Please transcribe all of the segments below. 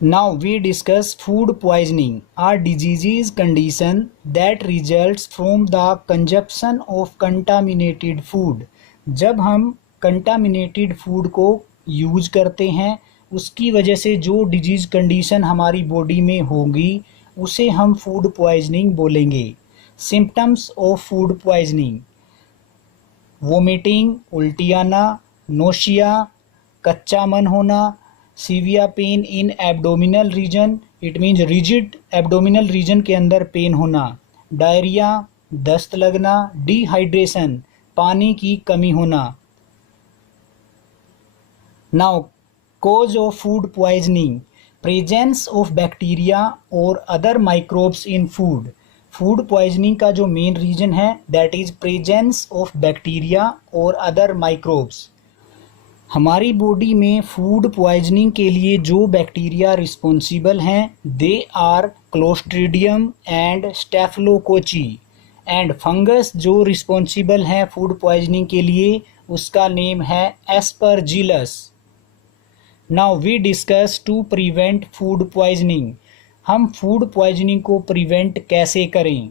Now we discuss food poisoning, a disease condition that results from the consumption of contaminated food. जब हम contaminated food को use करते हैं, उसकी वजह से जो डिजीज कंडीशन हमारी बॉडी में होगी उसे हम फूड पॉइजनिंग बोलेंगे। Symptoms of food poisoning: vomiting, उल्टी आना, नोशिया, कच्चा मन होना, severe pain in abdominal region, it means rigid abdominal region के अंदर पेन होना, डायरिया, दस्त लगना, डिहाइड्रेशन, पानी की कमी होना। Now cause of food poisoning: presence of bacteria और other microbes in food. Food poisoning का जो मेन रीजन है that is presence of bacteria और अदर माइक्रोब्स। हमारी बॉडी में फूड पॉइजनिंग के लिए जो बैक्टीरिया रिस्पॉन्सिबल हैं they are clostridium and staphylococci, and fungus जो रिस्पॉन्सिबल हैं फूड पॉइजनिंग के लिए उसका नेम है aspergillus. Now we discuss to prevent food poisoning. हम फूड पॉइजनिंग को प्रिवेंट कैसे करें?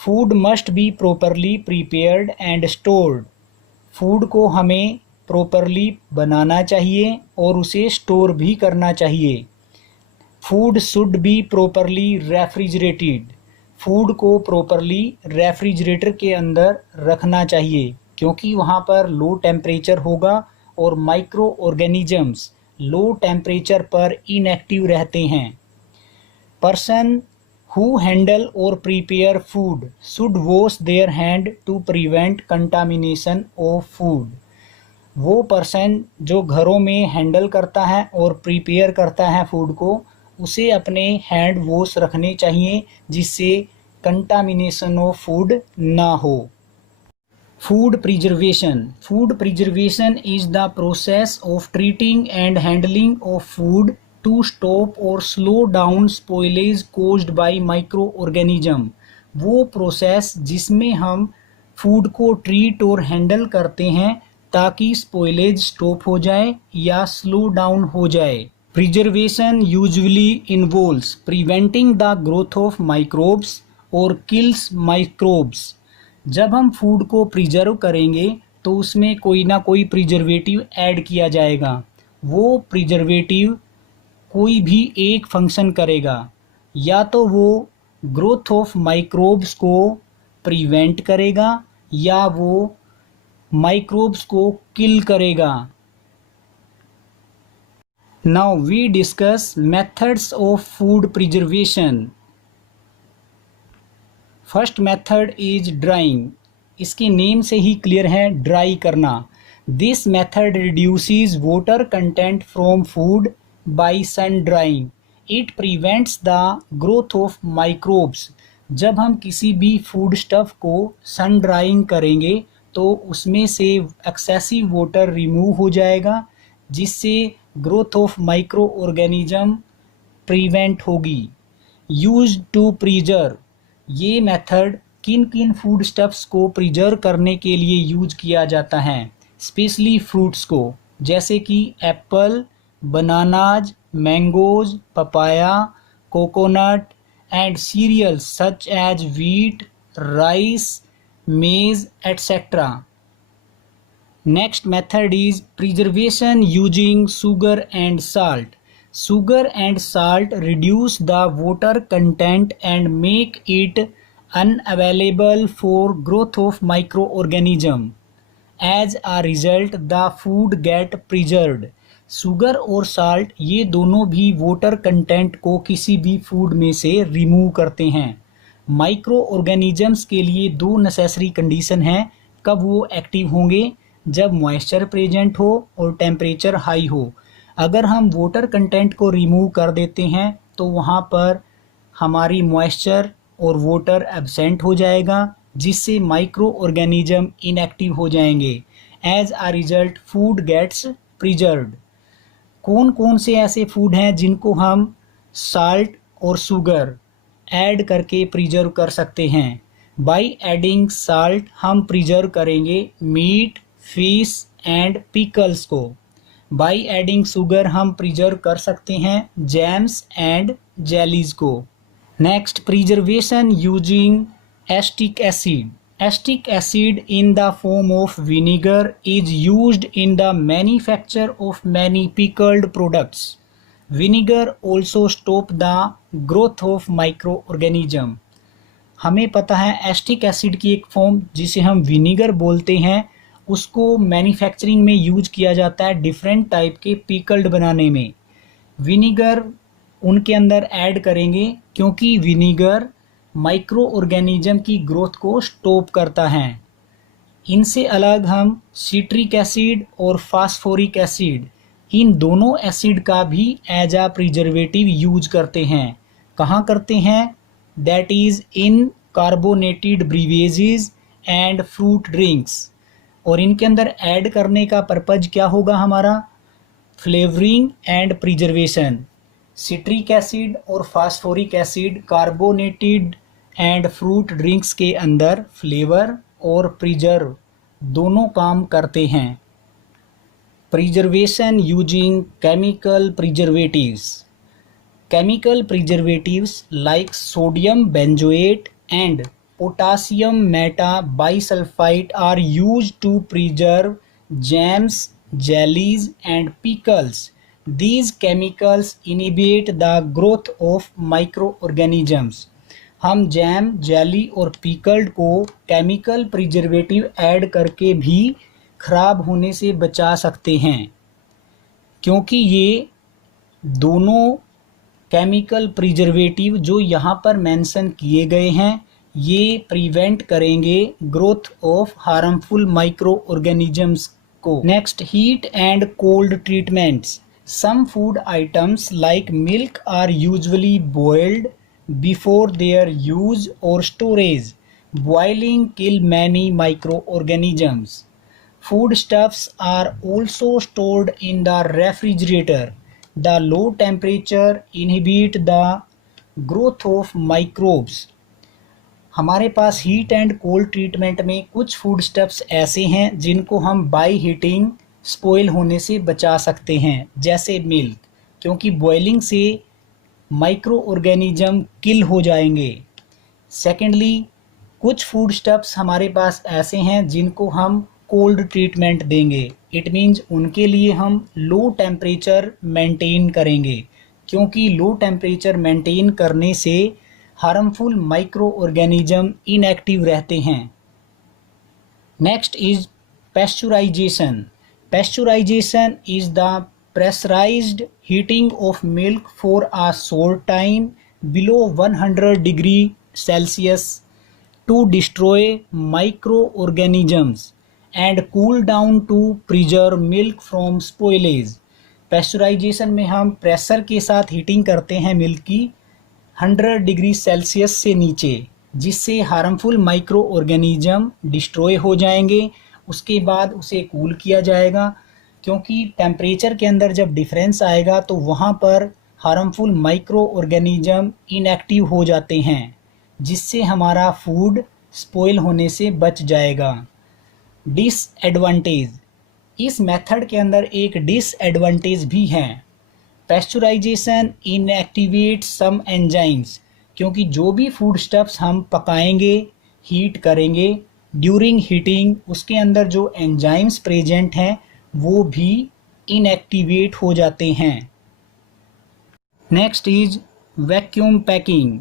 Food must be properly prepared and stored. Food को हमें प्रॉपरली बनाना चाहिए और उसे स्टोर भी करना चाहिए। Food should be properly refrigerated. Food को प्रॉपरली रेफ्रिजरेटर के अंदर रखना चाहिए क्योंकि वहाँ पर लो टेम्परेचर होगा और माइक्रो ऑर्गेनिजम्स लो टेम्परेचर पर इनएक्टिव रहते हैं। पर्सन हु हैंडल और prepare food should wash their hand to prevent contamination of food. वो पर्सन जो घरों में हैंडल करता है और प्रिपेयर करता है फूड को, उसे अपने हैंड वॉश रखने चाहिए जिससे कंटामिनेशन ऑफ फूड ना हो। Food preservation: food preservation is the process of treating and handling of food to stop और slow down spoilage caused by micro organism. वो प्रोसेस जिसमें हम फूड को ट्रीट और हैंडल करते हैं ताकि स्पॉइलेज स्टॉप हो जाए या स्लो डाउन हो जाए। Preservation usually involves preventing the growth of microbes और किल्स माइक्रोब्स। जब हम फूड को प्रिजर्व करेंगे तो उसमें कोई ना कोई प्रिजर्वेटिव ऐड किया जाएगा। वो प्रिजर्वेटिव कोई भी एक फंक्शन करेगा, या तो वो ग्रोथ ऑफ माइक्रोब्स को प्रिवेंट करेगा या वो माइक्रोब्स को किल करेगा। Now we discuss methods of food preservation. First method is drying. इसके नेम से ही क्लियर है, ड्राई करना। This method reduces water content from food by sun drying. It prevents the growth of microbes. जब हम किसी भी फूड स्टफ को सन ड्राइंग करेंगे तो उसमें से एक्सेसिव वाटर रिमूव हो जाएगा जिससे growth of micro organism prevent होगी। यूज्ड टू प्रिजर्व: ये मेथड किन किन फूड स्टफ्स को प्रिजर्व करने के लिए यूज किया जाता है? स्पेशली फ्रूट्स को, जैसे कि apple, bananas, mangoes, papaya, coconut and cereals such as wheat, rice, maize, etc. Next method is preservation using sugar and salt. Sugar and salt reduce the water content and make it unavailable for growth of microorganism. As a result, the food get preserved. Sugar और salt ये दोनों भी water content को किसी भी food में से remove करते हैं। माइक्रो ऑर्गेनिजम्स के लिए दो नेसेसरी कंडीशन हैं कब वो एक्टिव होंगे, जब मॉइस्चर प्रेजेंट हो और टेम्परेचर हाई हो। अगर हम वाटर कंटेंट को रिमूव कर देते हैं तो वहाँ पर हमारी मॉइस्चर और वाटर एब्सेंट हो जाएगा जिससे माइक्रो ऑर्गेनिज्म इनएक्टिव हो जाएंगे। As a result food gets preserved. कौन कौन से ऐसे फूड हैं जिनको हम साल्ट और शुगर ऐड करके प्रिजर्व कर सकते हैं? बाय एडिंग साल्ट हम प्रिजर्व करेंगे मीट, फिश एंड पिकल्स को। बाई एडिंग शुगर हम प्रिजर्व कर सकते हैं जैम्स एंड जेलीज को। Next, preservation using acetic acid. Acetic acid in the form of vinegar is used in the manufacture of many pickled products. Vinegar also stop the growth of microorganism. हमें पता है acetic acid की एक form जिसे हम vinegar बोलते हैं, उसको मैन्युफैक्चरिंग में यूज किया जाता है डिफरेंट टाइप के पिकल्ड बनाने में। विनीगर उनके अंदर ऐड करेंगे क्योंकि विनीगर माइक्रो ऑर्गेनिज्म की ग्रोथ को स्टॉप करता है। इनसे अलग हम सिट्रिक एसिड और फास्फोरिक एसिड, इन दोनों एसिड का भी एज आ प्रिजर्वेटिव यूज करते हैं। कहाँ करते हैं? That is in carbonated beverages and fruit drinks. और इनके अंदर ऐड करने का पर्पज क्या होगा हमारा? Flavouring and preservation. Citric acid और phosphoric acid carbonated and fruit drinks के अंदर फ्लेवर और प्रिजर्व दोनों काम करते हैं। Preservation using chemical preservatives. Chemical preservatives like sodium benzoate and potassium metabisulfite are used to preserve jams, jellies and pickles. These chemicals inhibit the growth of microorganisms. हम jam, jelly और pickled को chemical preservative add करके भी खराब होने से बचा सकते हैं, क्योंकि ये दोनों केमिकल प्रिजर्वेटिव जो यहाँ पर मेंशन किए गए हैं ये प्रिवेंट करेंगे growth of harmful micro organisms को। Next, heat and cold treatments. Some food items like milk are usually boiled before their use और storage. Boiling kill many micro organisms. Food stuffs are also stored in the refrigerator. The low temperature inhibit the growth of microbes. हमारे पास heat and cold treatment में कुछ food stuffs ऐसे हैं जिनको हम by heating spoil होने से बचा सकते हैं, जैसे मिल्क, क्योंकि बॉइलिंग से माइक्रो ऑर्गेनिज्म किल हो जाएंगे। सेकेंडली, कुछ फूड स्टफ्स हमारे पास ऐसे हैं जिनको हम कोल्ड ट्रीटमेंट देंगे। इट मीन्स उनके लिए हम लो टेम्परेचर मेंटेन करेंगे, क्योंकि लो टेम्परेचर मेंटेन करने से हार्मफुल माइक्रो ऑर्गेनिज्म इनएक्टिव रहते हैं। Next is pasteurisation. Pasteurisation is the pressurised heating of milk for a short time below 100 degree Celsius to destroy micro organisms and cool down to preserve milk from spoilage. Pasteurisation में हम pressure के साथ heating करते हैं milk की 100 degree Celsius से नीचे, जिससे हार्मफुल माइक्रो ऑर्गेनिज्म डिस्ट्रॉय हो जाएंगे। उसके बाद उसे कूल किया जाएगा, क्योंकि टेम्परेचर के अंदर जब डिफरेंस आएगा तो वहाँ पर हार्मफुल माइक्रो ऑर्गेनिज्म इनएक्टिव हो जाते हैं, जिससे हमारा फूड स्पॉइल होने से बच जाएगा। डिसएडवांटेज। इस मेथड के अंदर एक डिसएडवांटेज भी है। पैस्चुराइजेशन इनएक्टिवेट्स सम एंजाइम्स, क्योंकि जो भी फूड स्टफ्स हम पकाएंगे, हीट करेंगे, ड्यूरिंग हीटिंग उसके अंदर जो एंजाइम्स प्रेजेंट हैं वो भी इनएक्टिवेट हो जाते हैं। Next is vacuum packing.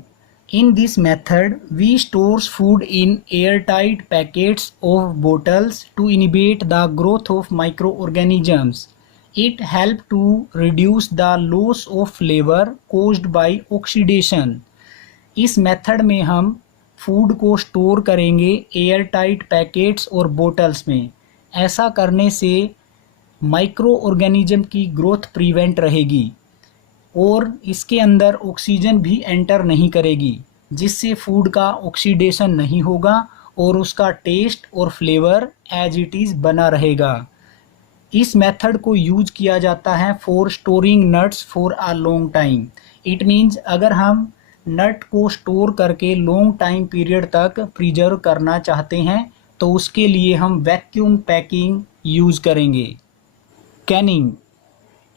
In this method we stores food in airtight packets of bottles to inhibit the growth of microorganisms. It help to reduce the loss of flavor caused by oxidation. इस method में हम food को store करेंगे air tight packets और bottles में। ऐसा करने से माइक्रो ऑर्गेनिज्म की ग्रोथ प्रिवेंट रहेगी और इसके अंदर ऑक्सीजन भी एंटर नहीं करेगी, जिससे फूड का ऑक्सीडेशन नहीं होगा और उसका टेस्ट और फ्लेवर एज इट इज़ बना रहेगा। इस मेथड को यूज किया जाता है for storing nuts for a long time. It means अगर हम नट को स्टोर करके लॉन्ग टाइम पीरियड तक प्रिजर्व करना चाहते हैं तो उसके लिए हम वैक्यूम पैकिंग यूज़ करेंगे। Canning.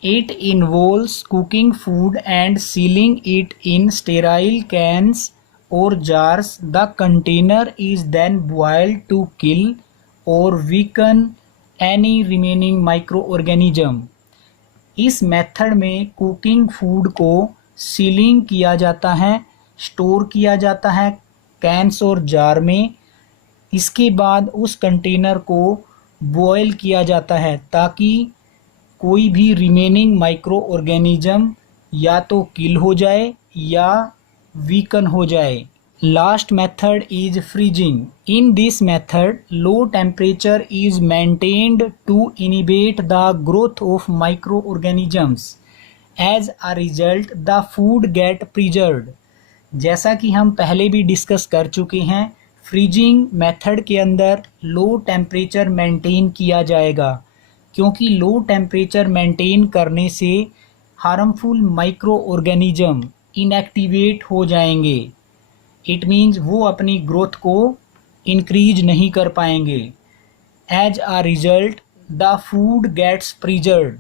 It involves cooking food and sealing it in sterile cans or jars. The container is then boiled to kill or weaken any remaining microorganism. इस मेथड में कुकिंग फूड को ceiling किया जाता है, store किया जाता है कैंस और जार में। इसके बाद उस कंटेनर को बॉयल किया जाता है ताकि कोई भी रिमेनिंग माइक्रो ऑर्गेनिज्म या तो किल हो जाए या वीकन हो जाए। Last method is freezing. In this method low temperature is maintained to inhibit the growth of microorganisms. As a result the food get preserved. जैसा कि हम पहले भी डिस्कस कर चुके हैं, फ्रीजिंग मेथड के अंदर लो टेम्परेचर मेंटेन किया जाएगा, क्योंकि लो टेम्परेचर मेंटेन करने से हार्मफुल माइक्रो ऑर्गेनिज्म इनएक्टिवेट हो जाएंगे। इट मीन्स वो अपनी ग्रोथ को इंक्रीज नहीं कर पाएंगे। As a result the food gets preserved,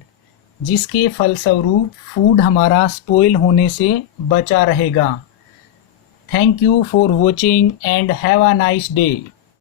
जिसके फलस्वरूप फूड हमारा स्पॉइल होने से बचा रहेगा। Thank you for watching and have a nice day.